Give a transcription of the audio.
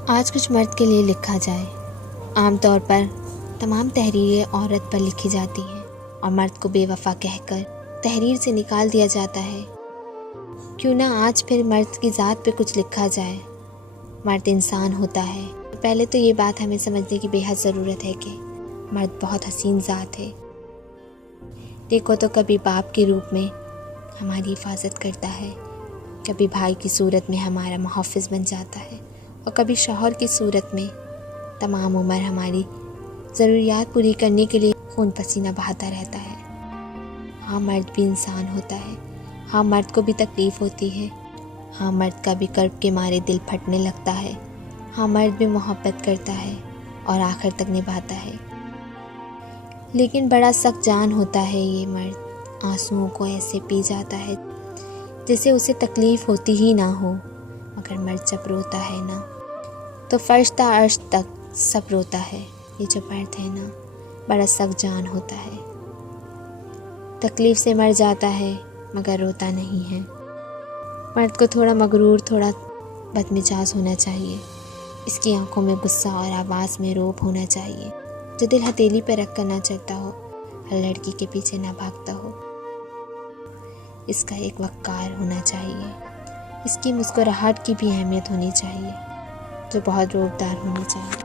आज कुछ मर्द के लिए लिखा जाए। आमतौर पर तमाम तहरीरें औरत पर लिखी जाती हैं और मर्द को बेवफा कहकर तहरीर से निकाल दिया जाता है। क्यों ना आज फिर मर्द की ज़ात पे कुछ लिखा जाए। मर्द इंसान होता है। पहले तो ये बात हमें समझने की बेहद ज़रूरत है कि मर्द बहुत हसीन ज़ात है। देखो तो कभी बाप के रूप में हमारी हिफाजत करता है, कभी भाई की सूरत में हमारा मुहफ़्फ़िज़ बन जाता है और कभी शौहर की सूरत में तमाम उम्र हमारी ज़रूरियात पूरी करने के लिए खून पसीना बहाता रहता है। हाँ, मर्द भी इंसान होता है। हाँ, मर्द को भी तकलीफ़ होती है। हाँ, मर्द का भी कर्ब के मारे दिल फटने लगता है। हाँ, मर्द भी मोहब्बत करता है और आखिर तक निभाता है। लेकिन बड़ा सख्त जान होता है ये मर्द। आंसुओं को ऐसे पी जाता है जैसे उसे तकलीफ़ होती ही ना हो। मगर मर्द जब रोता है ना तो फरिश्ता अर्श तक सब रोता है। ये जो मर्द है ना बड़ा सख्त जान होता है। तकलीफ़ से मर जाता है मगर रोता नहीं है। मर्द को थोड़ा मगरूर, थोड़ा बदमिजाज होना चाहिए। इसकी आंखों में गुस्सा और आवाज़ में रौब होना चाहिए। जो दिल हथेली पर रख कर ना चलता हो, हर लड़की के पीछे ना भागता हो। इसका एक वक़ार होना चाहिए। इसकी मुस्कुराहट की भी अहमियत होनी चाहिए, जो बहुत ज़ोरदार होनी चाहिए।